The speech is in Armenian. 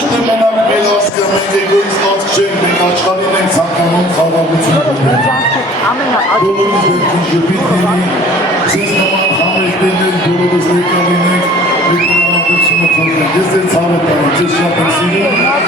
Ոչ թե մենակ մեր ազգը, մենք էգոիստ ազգ չենք, մենք աշխարհին ենք ցանկանում խաղաղություն ունենալ։ Բոլորիս դեպքում ժպիտ լինի, ձեզ նման համերգներներ բոլորս ներկա լինենք, մեր տրամադրությունը փոխենք։ Ես ձեր ցավը տանեմ, ձեզ շատ եմ սիրում։